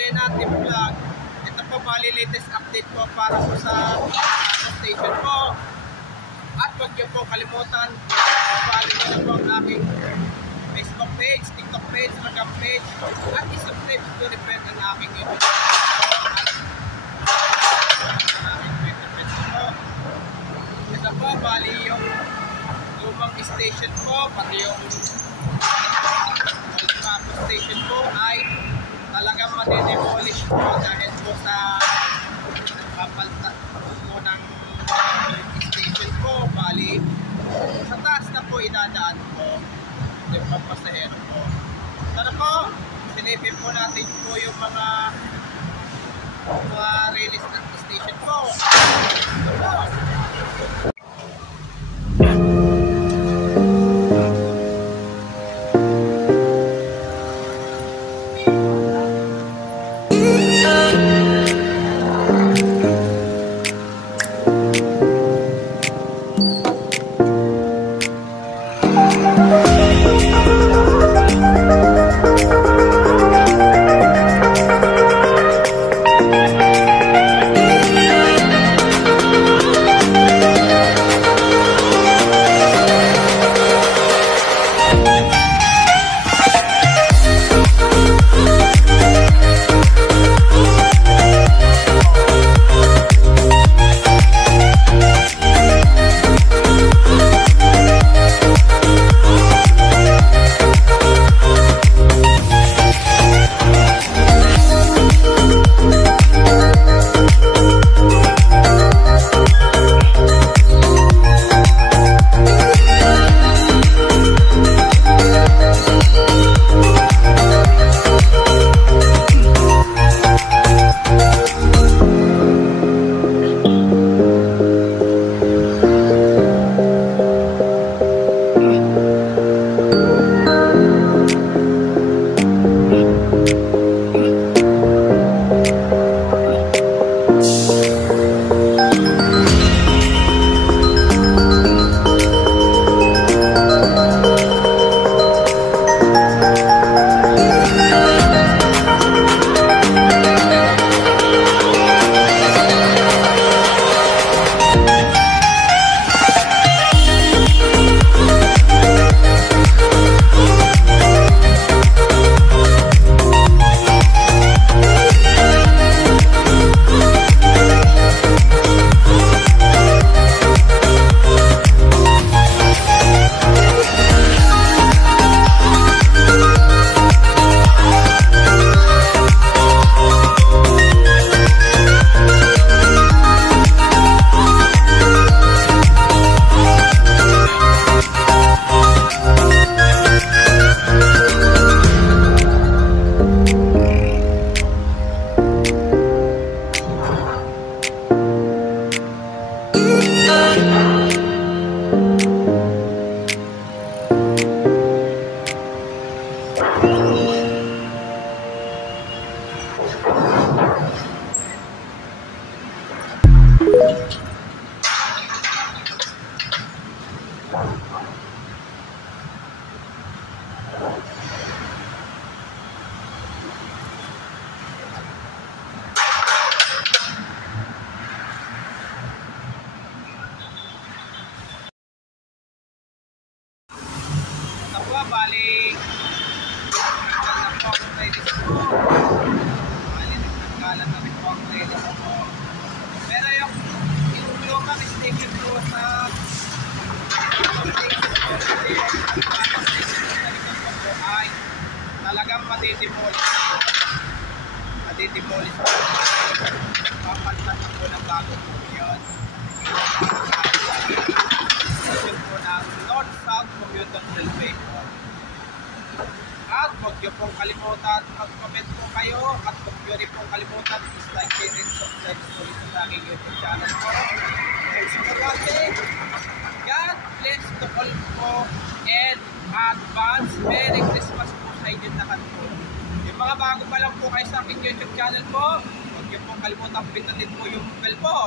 Lucena Team Vlog. Ito po bali latest update po para po sa station po. At huwag niyo po kalimutan, follow niyo na po ang aking Facebook page, TikTok page, Instagram page, at isubscribe to repent ang aking YouTube channel. Ito po bali yung lumang station po, pati yung station po ay talagang matidemolish po dahil po sa papalta po ng station po. Bali sa taas na po idadaan po yung papasahero po. Sana po silipin po natin po yung mga release ng station po. Bali nagkakalat na rin po ang credit po. Pero yung lumang station po sa ay talagang matidemolish po. Papalitan na po ng bago po yun. Station po ng North-South Commuter Railway po. At huwag niyo pong kalimutan, mag-comment po kayo at huwag niyo rin pong kalimutan is-like, share, and subscribe po dito sa aking YouTube channel po. Thanks for watching. God bless to all po and advance Merry Christmas po sa inyo lahat po. Yung mga bago pa lang po kayo sa aking YouTube channel po, huwag niyo pong kalimutan pindutin po yung bell po